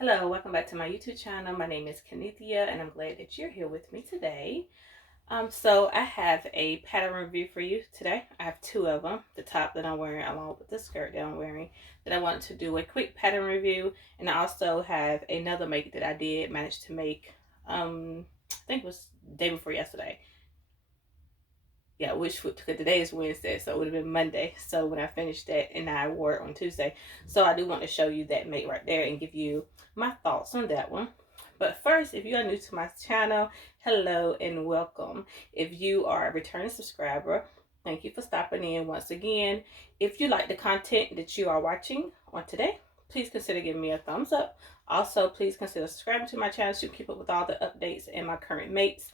Hello, welcome back to my YouTube channel. My name is Kenithia and I'm glad that you're here with me today. So I have a pattern review for you today. I have two of them, the top that I'm wearing along with the skirt that I'm wearing, that I want to do a quick pattern review. And I also have another make that I did manage to make, I think it was the day before yesterday. Yeah, because today is Wednesday, so it would have been Monday. So when I finished that, and I wore it on Tuesday. So I do want to show you that make right there and give you my thoughts on that one. But first, if you are new to my channel, hello and welcome. If you are a returning subscriber, thank you for stopping in once again. If you like the content that you are watching on today, please consider giving me a thumbs up. Also, please consider subscribing to my channel to keep up with all the updates and my current mates.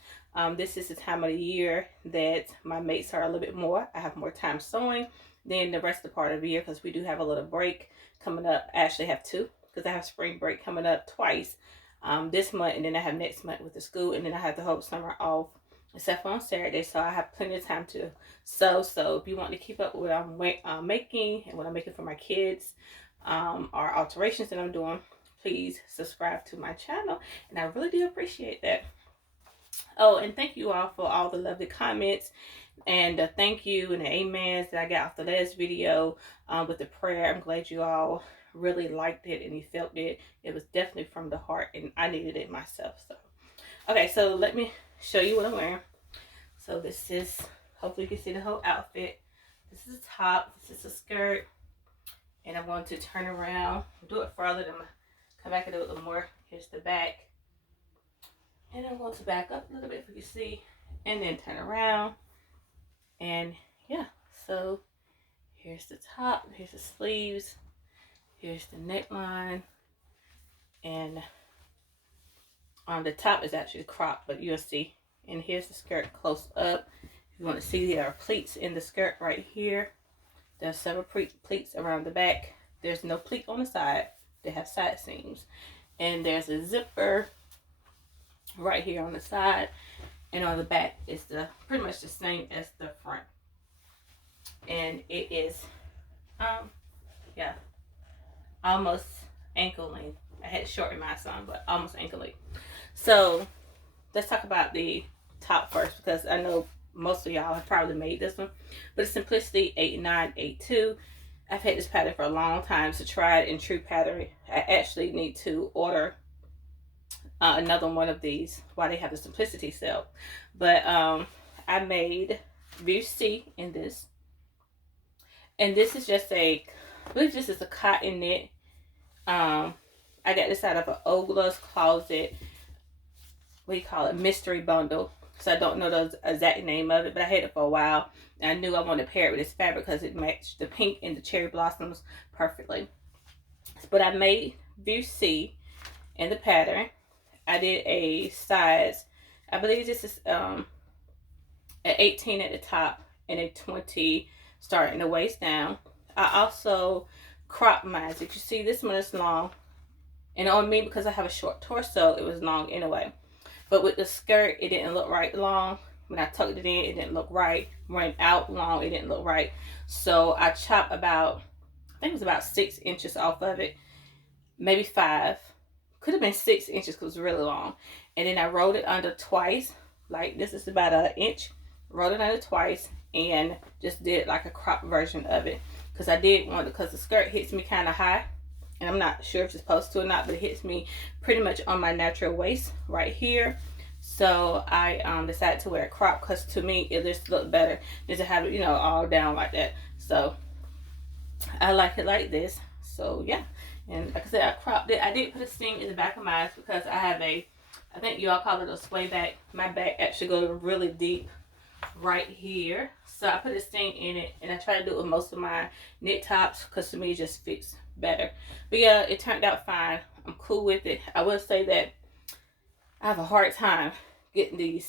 This is the time of the year that my mates are a little bit more. I have more time sewing than the rest of the part of the year because we do have a little break coming up. I actually have two because I have spring break coming up twice this month, and then I have next month with the school, and then I have the whole summer off except for on Saturday, so I have plenty of time to sew. So if you want to keep up with what I'm making and what I'm making for my kids or alterations that I'm doing, please subscribe to my channel, and I really do appreciate that. Oh, and thank you all for all the lovely comments and the thank you and the amens that I got off the last video with the prayer. I'm glad you all really liked it and you felt it. It was definitely from the heart, and I needed it myself. So, okay, so let me show you what I'm wearing. So this is, hopefully you can see the whole outfit. This is the top, this is the skirt, and I'm going to turn around, do it further, then come back and do it a little more. Here's the back. And I'm going to back up a little bit for you to see, and then turn around. And yeah, so here's the top, here's the sleeves, here's the neckline, and on the top is actually cropped, but you'll see. And here's the skirt close up. If you want to see, there are pleats in the skirt right here. There's several pleats around the back. There's no pleat on the side. They have side seams. And there's a zipper right here on the side, and on the back is pretty much the same as the front, and it is yeah, almost ankle length. I had to shorten my son, but almost ankle length. So let's talk about the top first, because I know most of y'all have probably made this one, but it's Simplicity 8982. I've had this pattern for a long time. It's a tried and true pattern. I actually need to order another one of these while they have the Simplicity sale. But I made view C in this, and this is just I believe this is a cotton knit. I got this out of an Ogla's Closet, what do you call it, mystery bundle. So I don't know the exact name of it, but I had it for a while, and I knew I wanted to pair it with this fabric because it matched the pink and the cherry blossoms perfectly. But I made view C in the pattern. I did a size, I believe this is an 18 at the top and a 20 starting the waist down. I also cropped mine. As you can see, this one is long, and on me, because I have a short torso, it was long anyway. But with the skirt, it didn't look right long. When I tucked it in, it didn't look right. Running out long, it didn't look right. So I chopped about, I think it was about 6 inches off of it, maybe 5. Could have been 6 inches because it was really long. And then I rolled it under twice. Like, this is about an inch. Rolled it under twice and just did like a crop version of it, because I did want it, because the skirt hits me kind of high, and I'm not sure if it's supposed to or not, but it hits me pretty much on my natural waist right here. So I decided to wear a crop, because to me it just looked better than to have it, you know, all down like that. So I like it like this. So yeah. And like I said, I cropped it. I did put a sting in the back of mine because I have I think you all call it a sway back. My back actually goes really deep right here. So I put a sting in it, and I try to do it with most of my knit tops because to me it just fits better. But yeah, it turned out fine. I'm cool with it. I will say that I have a hard time getting these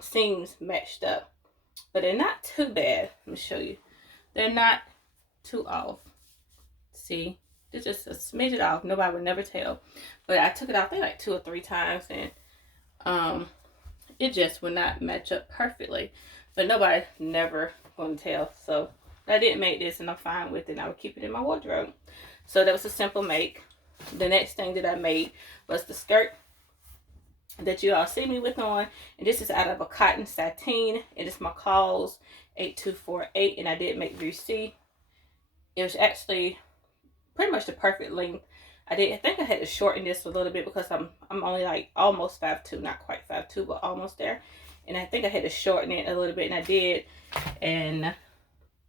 seams matched up, but they're not too bad. Let me show you. They're not too off. See? It's just a smidge off. Nobody would never tell. But I took it off there like 2 or 3 times, and it just would not match up perfectly. But nobody never gonna tell. So I didn't make this, and I'm fine with it. And I would keep it in my wardrobe. So that was a simple make. the next thing that I made was the skirt that you all see me with on, and this is out of a cotton sateen. It is McCall's 8248, and I did make VC. It was actually pretty much the perfect length. I think I had to shorten this a little bit because I'm only like almost 5'2", not quite 5'2", but almost there. And I think I had to shorten it a little bit, and I did, and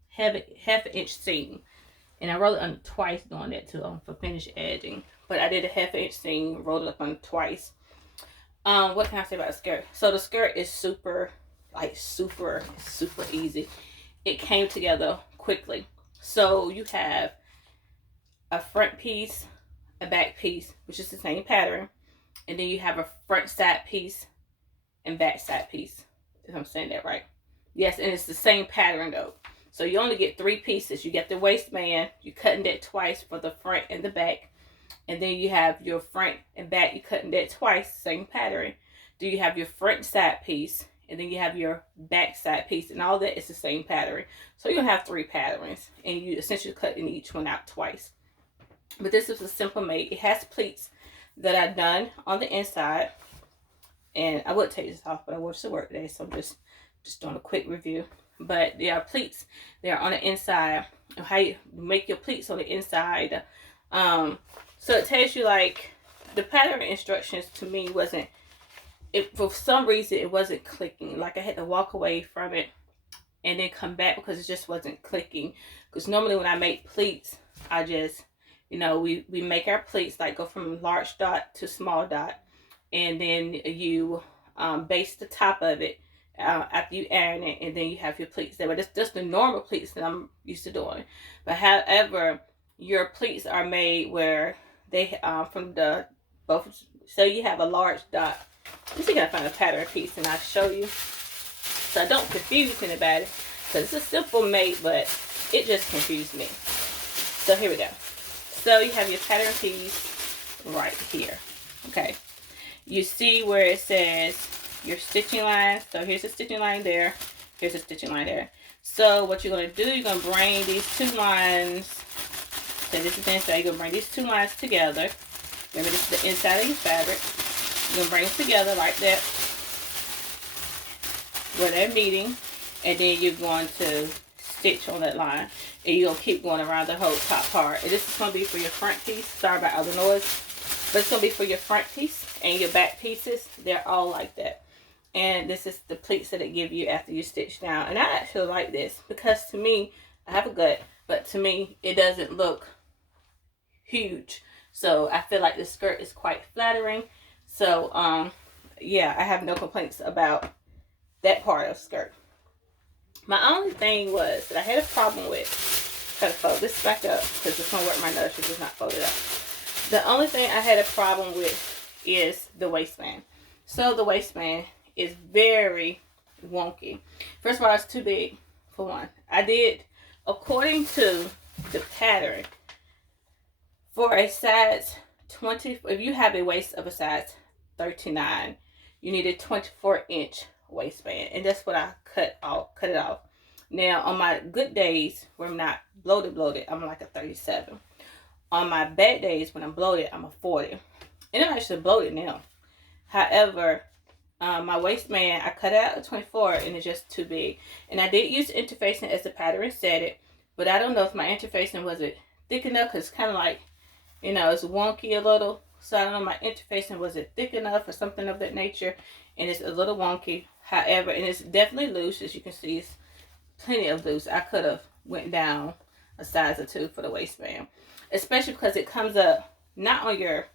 have it half an inch seam. And I rolled it under twice doing that too for finished edging. But I did a half an inch seam, rolled it up under twice. What can I say about the skirt? So the skirt is super easy. It came together quickly. So you have a front piece, a back piece, which is the same pattern, and then you have a front side piece and back side piece, if I'm saying that right. Yes, and it's the same pattern though. So you only get 3 pieces. You get the waistband, you're cutting that twice for the front and the back, and then you have your front and back, you're cutting that twice, same pattern. Then you have your front side piece, and then you have your back side piece, and all that is the same pattern. So you're gonna have 3 patterns, and you essentially cutting each one out twice. But this is a simple made. It has pleats that I've done on the inside, and I would take this off, but I wore to work today, so I'm just doing a quick review. But there are pleats there on the inside. How you make your pleats on the inside. So it tells you, like, the pattern instructions to me wasn't, for some reason it wasn't clicking. Like I had to walk away from it and then come back because it just wasn't clicking. Because normally when I make pleats, I just, you know, we make our pleats, like go from large dot to small dot, and then you base the top of it after you iron it, and then you have your pleats there. But it's just the normal pleats that I'm used to doing. But however, your pleats are made where they from the both. So you have a large dot. Let me see if I can find a pattern piece and I'll show you, so I don't confuse anybody, because it's a simple mate, but it just confused me. So here we go. So you have your pattern piece right here. Okay, you see where it says your stitching line. So here's a stitching line there, here's a stitching line there. So what you're going to do, you're going to bring these 2 lines. So this is the inside. You're going to bring these 2 lines together. Remember, this is the inside of your fabric. You're going to bring them together like that, where they're meeting, and then you're going to stitch on that line, and you're going to keep going around the whole top part. And this is going to be for your front piece. Sorry about other noise, but it's going to be for your front piece, and your back pieces, they're all like that. And this is the pleats that it give you after you stitch down. And I actually like this because, to me, I have a gut, but to me it doesn't look huge. So I feel like the skirt is quite flattering. So yeah, I have no complaints about that part of skirt. My only thing was that I had a problem with, gotta fold this back up because it's gonna work my nose if it's not folded up. The only thing I had a problem with is the waistband. So the waistband is very wonky. First of all, it's too big for one. I did, according to the pattern, for a size 20, if you have a waist of a size 39, you need a 24-inch waistband, and that's what I cut it off. Now on my good days where I'm not bloated, I'm like a 37. On my bad days when I'm bloated, I'm a 40, and I'm actually bloated now. However, my waistband, I cut it out at 24, and it's just too big. And I did use interfacing as the pattern said it, but I don't know if my interfacing wasn't thick enough, because it's kind of like, you know, it's wonky a little. So I don't know, my interfacing wasn't thick enough or something of that nature, and it's a little wonky. However, and it's definitely loose. As you can see, it's plenty of loose. I could have went down a size or 2 for the waistband, especially because it comes up not on your,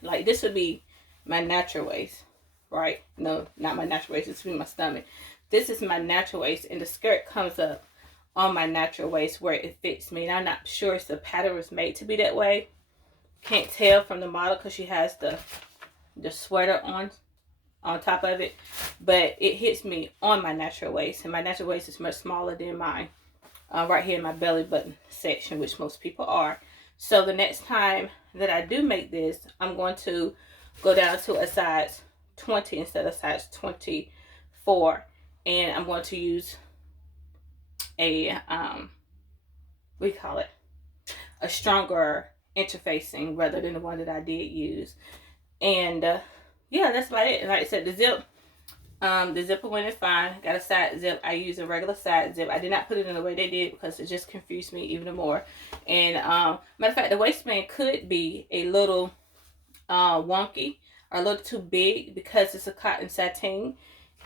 like, this would be my natural waist, right? No, not my natural waist. This would be my stomach. This is my natural waist, and the skirt comes up on my natural waist where it fits me. And I'm not sure if the pattern was made to be that way. Can't tell from the model because she has the sweater on top of it, but it hits me on my natural waist, and my natural waist is much smaller than mine, right here in my belly button section, which most people are. So the next time that I do make this, I'm going to go down to a size 20 instead of size 24, and I'm going to use a we call it a stronger interfacing rather than the one that I did use. And yeah, that's about it. And like I said, the zipper went in fine. Got a side zip. I use a regular side zip. I did not put it in the way they did because it just confused me even more. And matter of fact, the waistband could be a little wonky or a little too big because it's a cotton sateen.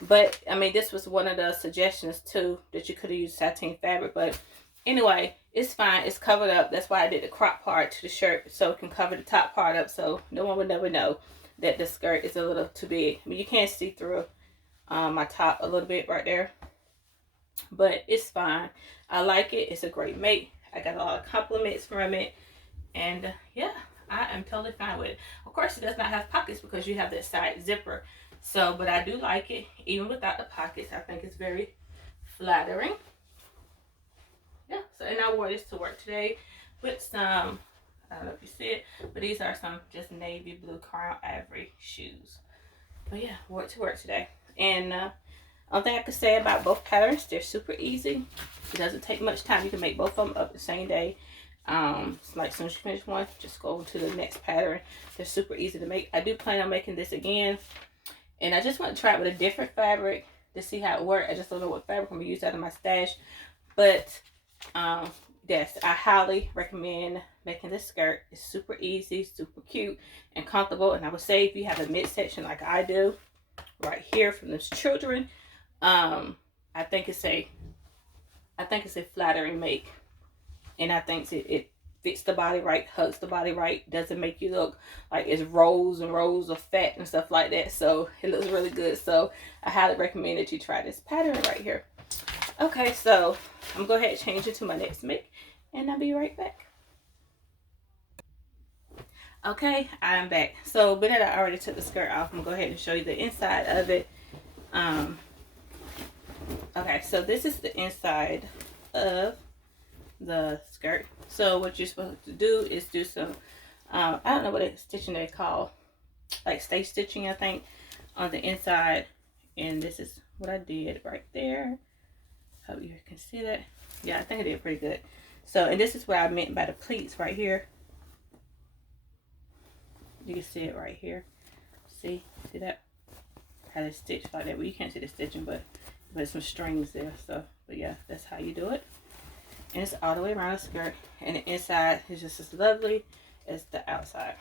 But I mean, this was one of the suggestions too, that you could have used sateen fabric. But anyway, it's fine. It's covered up. That's why I did the crop part to the shirt, so it can cover the top part up, so no one would never know that the skirt is a little too big. I mean, you can see through my top a little bit right there, but it's fine. I like it. It's a great make. I got a lot of compliments from it, and yeah, I am totally fine with it. Of course, it does not have pockets because you have that side zipper. So, but I do like it even without the pockets. I think it's very flattering. Yeah, so and I wore this to work today with some, I don't know if you see it, but these are some just navy blue Crown Ivory shoes. But yeah, wore it to work today. And one thing I could say about both patterns, they're super easy. It doesn't take much time. You can make both of them up the same day. It's like as soon as you finish one, just go to the next pattern. They're super easy to make. I do plan on making this again. And I just want to try it with a different fabric to see how it works. I just don't know what fabric I'm going to use out of my stash. But yes, I highly recommend making this skirt. It's super easy, super cute, and comfortable. And I would say if you have a midsection like I do, right here from those children, I think it's a flattering make. And I think it fits the body right, hugs the body right, doesn't make you look like it's rows and rows of fat and stuff like that. So it looks really good. So I highly recommend that you try this pattern right here. Okay, so I'm going to go ahead and change it to my next make, and I'll be right back. Okay, I'm back. So, but I already took the skirt off. I'm going to go ahead and show you the inside of it. Okay, so this is the inside of the skirt. So what you're supposed to do is do some I don't know what stitching they call, like stay stitching, I think, on the inside. And this is what I did right there. Hope you can see that. Yeah, I think I did pretty good. So, and this is what I meant by the pleats right here. You can see it right here. See that? How they stitch like that. Well, you can't see the stitching, but there's some strings there. So, but yeah, that's how you do it. And it's all the way around the skirt. And the inside is just as lovely as the outside.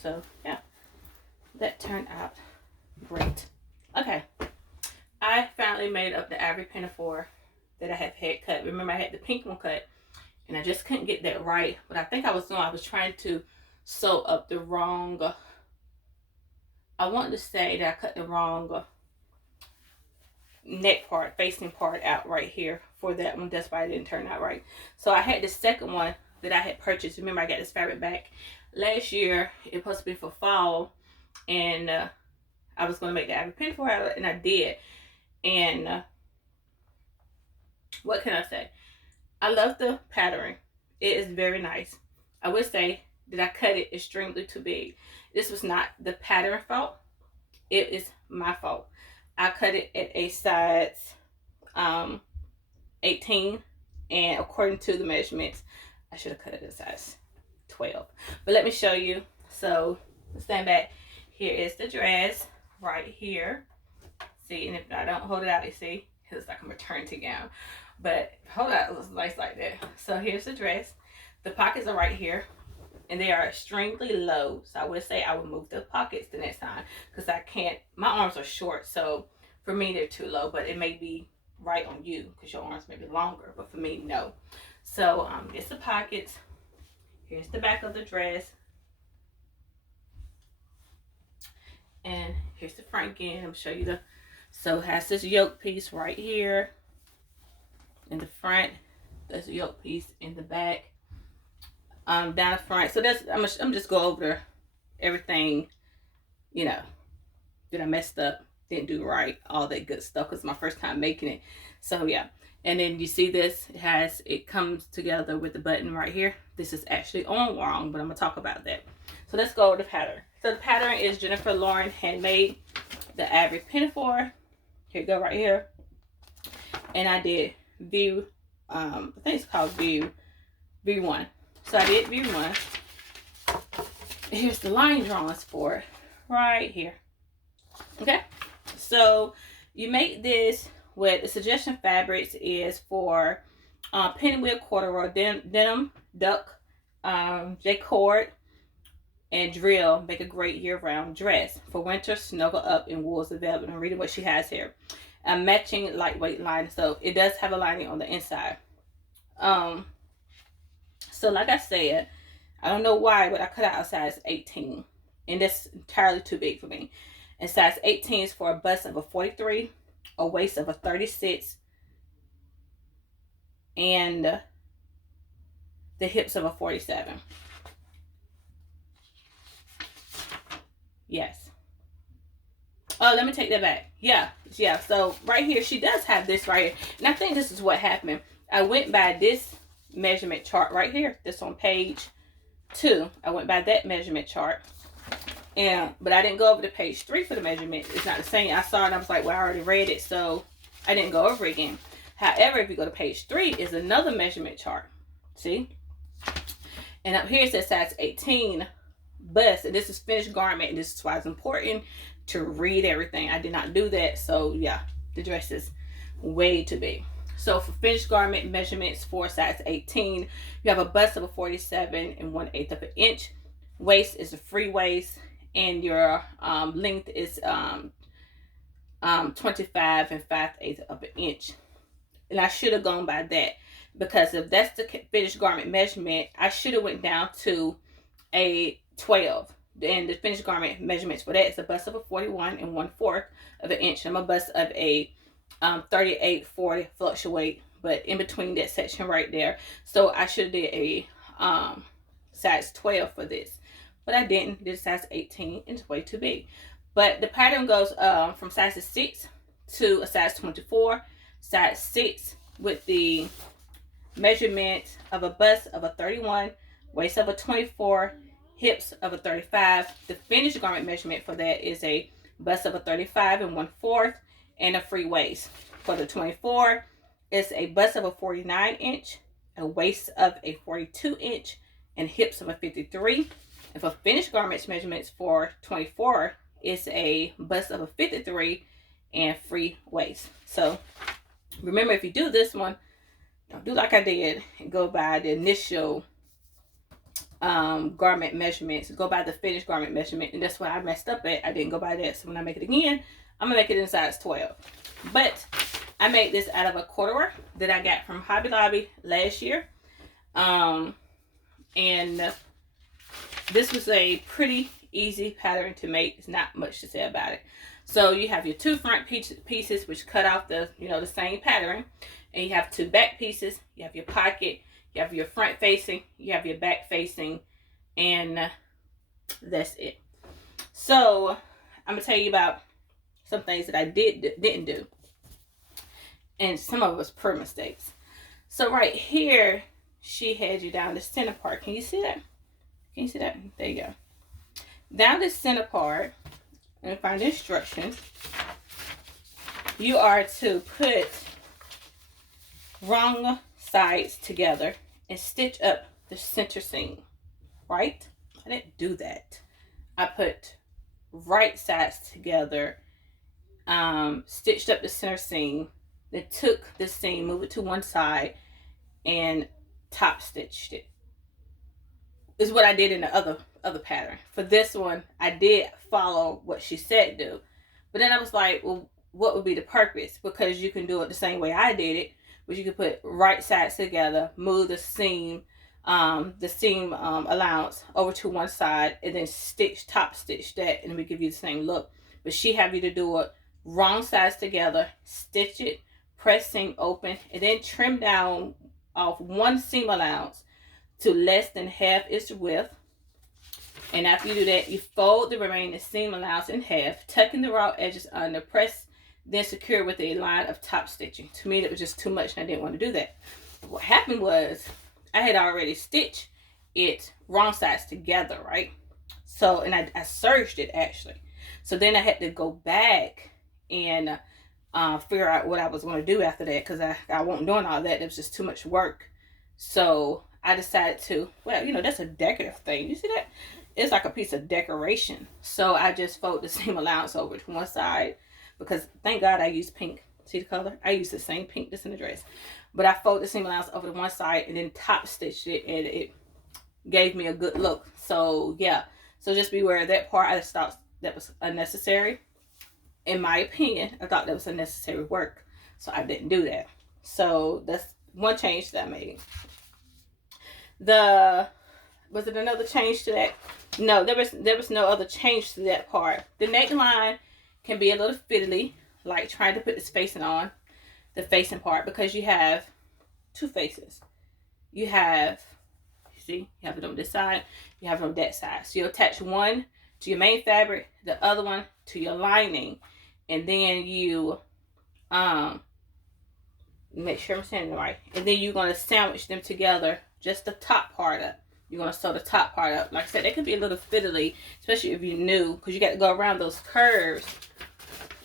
So, yeah. That turned out great. Okay. I finally made up the Ivy Pinafore that I have had cut. Remember, I had the pink one cut. And I just couldn't get that right. But I think I was trying to sew up the wrong... I wanted to say that I cut the wrong... neck part, facing part out right here for that one. That's why it didn't turn out right. So I had the second one that I had purchased. Remember, I got this fabric back last year. It was supposed to be for fall, and I was going to make the Ivy Pinafore out of it, and I did. And what can I say? I love the pattern. It is very nice. I would say that I cut it extremely too big. This was not the pattern fault. It is my fault. I cut it at a size 18, and according to the measurements, I should have cut it at a size 12. But let me show you. So stand back. Here is the dress right here. See, and if I don't hold it out, you see, it's like a maternity gown. But hold out, it looks nice like that. So here's the dress. The pockets are right here, and they are extremely low. So I would say I would move the pockets the next time, because I can't, my arms are short, so for me they're too low, but it may be right on you because your arms may be longer, but for me, no. So it's the pockets. Here's the back of the dress, and here's the front again. I'm gonna show you the, so it has this yoke piece right here in the front. There's a yoke piece in the back. Down the front. So that's, I'm just go over everything, you know, that I messed up, didn't do right, all that good stuff, because it's my first time making it. So yeah. And then you see this, it comes together with the button right here. This is actually on wrong, but I'm gonna talk about that. So let's go over the pattern. So the pattern is Jennifer Lauren handmade, the Ivy Pinafore. Here you go, right here. And I did view, I think it's called view 1. So I did view 1, Here's the line drawings for it right here. Okay, so you make this with the suggestion fabrics is for pinwheel, corduroy, denim, duck, J-cord, and drill. Make a great year-round dress. For winter, snuggle up in wools of velvet. I'm reading what she has here. A matching lightweight line. So it does have a lining on the inside. So like I said, I don't know why, but I cut out a size 18. And that's entirely too big for me. And size 18 is for a bust of a 43, a waist of a 36, and the hips of a 47. Yes. Oh, let me take that back. Yeah. So right here, she does have this right here. And I think this is what happened. I went by this measurement chart right here. This on page 2. I went by that measurement chart. But I didn't go over to page 3 for the measurement. It's not the same. I saw it and I was like, well, I already read it, so I didn't go over it again. However, if you go to page 3, is another measurement chart. See? And up here it says size 18 bust. And this is finished garment. And this is why it's important to read everything. I did not do that. So yeah, the dress is way too big. So for finished garment measurements for size 18, you have a bust of a 47 and 1/8 of an inch. Waist is a free waist. And your length is 25 and 5/8 of an inch. And I should have gone by that, because if that's the finished garment measurement, I should have went down to a 12. And the finished garment measurements for that is a bust of a 41 and 1/4 of an inch. I'm a bust of a 38, 40, fluctuate, but in between that section right there. So I should have did a size 12 for this. But I didn't. This size 18 is way too big. But the pattern goes from size 6 to a size 24. Size 6 with the measurement of a bust of a 31, waist of a 24, hips of a 35. The finished garment measurement for that is a bust of a 35 and 1/4 and a free waist. For the 24, it's a bust of a 49 inch, a waist of a 42 inch, and hips of a 53. And for finished garments measurements for 24, it's a bust of a 53 and free waist. So remember, if you do this one, don't do like I did and go by the initial garment measurements. Go by the finished garment measurement. And that's what I messed up at. I didn't go by that. So when I make it again, I'm going to make it in size 12. But I made this out of a corduroy that I got from Hobby Lobby last year. And this was a pretty easy pattern to make. It's not much to say about it. So you have your 2 front pieces, which cut off the, the same pattern. And you have 2 back pieces. You have your pocket. You have your front facing. You have your back facing. And that's it. So I'm going to tell you about some things that I didn't do. And some of it was per mistakes. So right here, she had you down the center part. Can you see that? Can you see that? There you go. Down the center part, and find the instructions, you are to put wrong sides together and stitch up the center seam. Right? I didn't do that. I put right sides together, stitched up the center seam, then took the seam, moved it to one side, and top stitched it. Is what I did in the other pattern. For this one, I did follow what she said do. But then I was like, well, what would be the purpose? Because you can do it the same way I did it, but you can put right sides together, move the seam allowance over to one side, and then top stitch that, and it would give you the same look. But she have you to do it wrong sides together, stitch it, press seam open, and then trim down off one seam allowance to less than half its width. And after you do that, you fold the remaining seam allowance in half, tucking the raw edges under, press, then secure with a line of top stitching. To me, that was just too much, and I didn't want to do that. But what happened was, I had already stitched it wrong sides together, right? So, and I serged it actually. So then I had to go back and figure out what I was going to do after that, because I wasn't doing all that. It was just too much work. So I decided to, well, that's a decorative thing. You see that? it's like a piece of decoration. So I just fold the seam allowance over to one side, because thank God I use pink. See the color? I use the same pink that's in the dress. But I fold the seam allowance over to one side and then top stitched it, and it gave me a good look. So yeah, so just beware of that part. I just thought that was unnecessary. In my opinion, I thought that was unnecessary work, so I didn't do that. So that's one change that I made. Was it another change to that? No, there was no other change to that part. The neckline can be a little fiddly, like trying to put this facing on, the facing part, because you have two faces. You have, you see, you have it on this side, you have it on that side. So you attach one to your main fabric, the other one to your lining, and then you make sure I'm saying it right. And then you're gonna sandwich them together, just the top part up. You're going to sew the top part up. Like I said, it could be a little fiddly, especially if you're new, because you got to go around those curves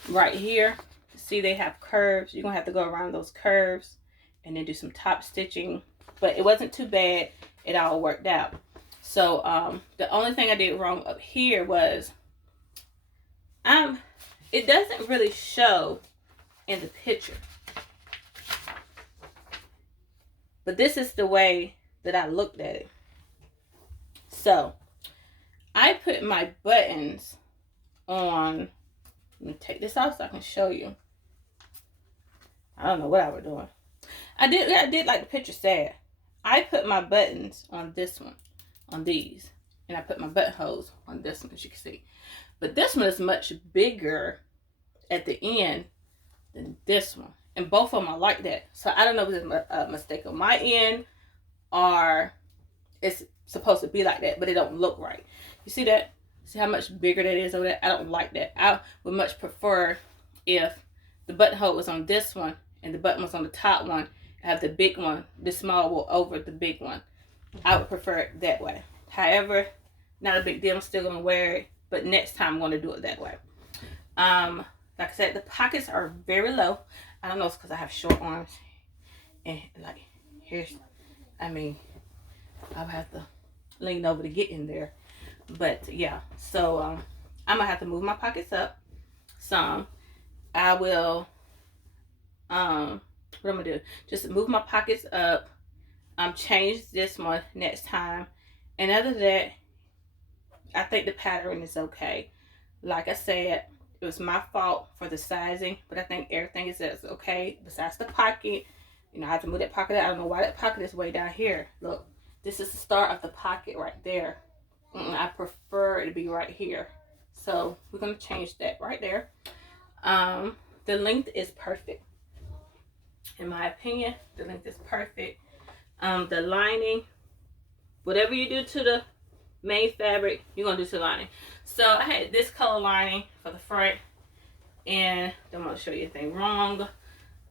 right here. See, they have curves. You're going to have to go around those curves and then do some top stitching. But it wasn't too bad. It all worked out. So the only thing I did wrong up here was it doesn't really show in the picture. But this is the way that I looked at it. So, I put my buttons on. Let me take this off so I can show you. I don't know what I was doing. I did like the picture said. I put my buttons on this one, on these. And I put my buttonholes on this one, as you can see. But this one is much bigger at the end than this one. And both of them are like that. So, I don't know if it's a mistake on my end or it's supposed to be like that, but it don't look right. You see that? See how much bigger that is over there? I don't like that. I would much prefer if the buttonhole was on this one and the button was on the top one. I have the big one, the small one over the big one. I would prefer it that way. However, not a big deal. I'm still gonna wear it, but next time I'm gonna do it that way. Like I said, the pockets are very low. I don't know, it's because I have short arms, and like here's, I mean, I'll have to lean over to get in there. But yeah, so I'm gonna have to move my pockets up some. I will what I'm gonna do, just move my pockets up, change this one next time. And other than that, I think the pattern is okay. Like I said, it was my fault for the sizing, but I think everything is okay besides the pocket. You know, I have to move that pocket out. I don't know why that pocket is way down here. Look, this is the start of the pocket right there. I prefer it to be right here. So we're going to change that right there. The length is perfect. In my opinion, the length is perfect. The lining, whatever you do to the main fabric, you're going to do to the lining. So I had this color lining for the front, and don't want to show you anything wrong.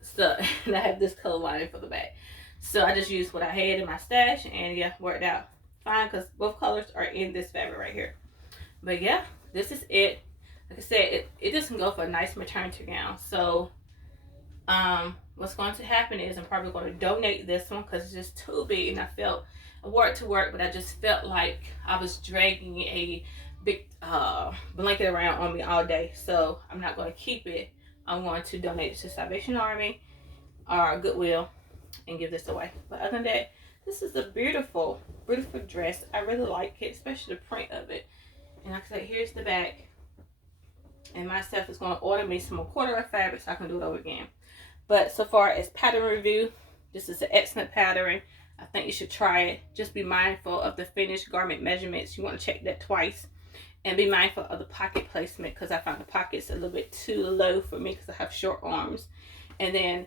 So, and I have this color lining for the back. So I just used what I had in my stash, and yeah, worked out fine because both colors are in this fabric right here. But yeah, this is it. Like I said, it just can go for a nice maternity gown. So what's going to happen is I'm probably going to donate this one because it's just too big, and I felt I wore it to work, but I just felt like I was dragging a big blanket around on me all day. So I'm not going to keep it. I'm going to donate it to Salvation Army or Goodwill and give this away. But other than that, this is a beautiful, beautiful dress. I really like it, especially the print of it. And like I said, here's the back. And myself is going to order me some more corduroy fabric so I can do it over again. But so far as pattern review, this is an excellent pattern. I think you should try it. Just be mindful of the finished garment measurements. You want to check that twice. And be mindful of the pocket placement, because I found the pockets a little bit too low for me because I have short arms. And then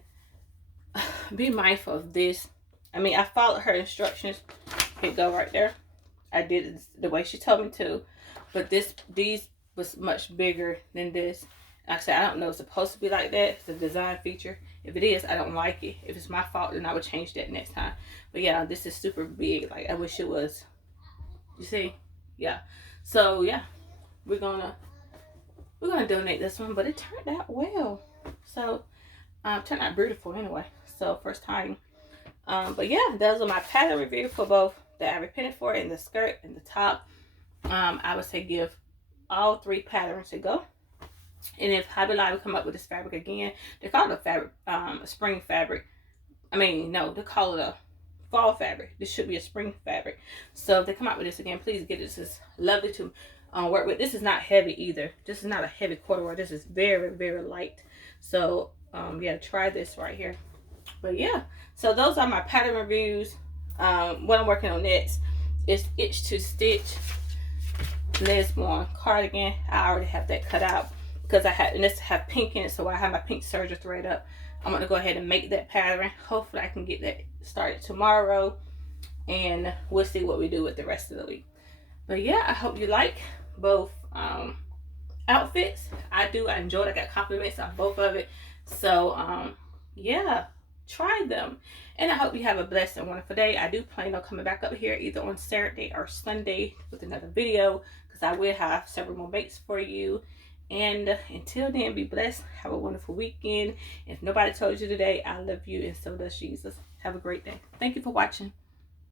be mindful of this. I mean, I followed her instructions. It go right there. I did it the way she told me to. But these was much bigger than this. Like I said, I don't know it's supposed to be like that. It's a design feature. If it is, I don't like it. If it's my fault, then I would change that next time. But yeah, this is super big. Like, I wish it was. You see? Yeah. So yeah, we're gonna donate this one, but it turned out well. So turned out beautiful anyway. So first time. But yeah, those are my pattern review for both the Ivy Pinafore and the skirt and the top. I would say give all 3 patterns a go. And if Hobby Lobby come up with this fabric again, they call it a fabric, a spring fabric. I mean, no, they call it a fall fabric. This should be a spring fabric. So if they come out with this again, please get it. This is lovely to work with. This is not heavy either. This is not a heavy corduroy. This is very, very light. So yeah, try this right here. But yeah, so those are my pattern reviews. What I'm working on next is Itch to Stitch Lesbian cardigan. I already have that cut out because this have pink in it, so I have my pink serger thread up. I'm gonna go ahead and make that pattern. Hopefully I can get that started tomorrow, and we'll see what we do with the rest of the week. But yeah, I hope you like both outfits. I enjoyed it. I got compliments on both of it. So yeah, try them. And I hope you have a blessed and wonderful day. I do plan on coming back up here either on Saturday or Sunday with another video, because I will have several more makes for you. And until then, be blessed. Have a wonderful weekend. If nobody told you today, I love you, and so does Jesus. Have a great day. Thank you for watching.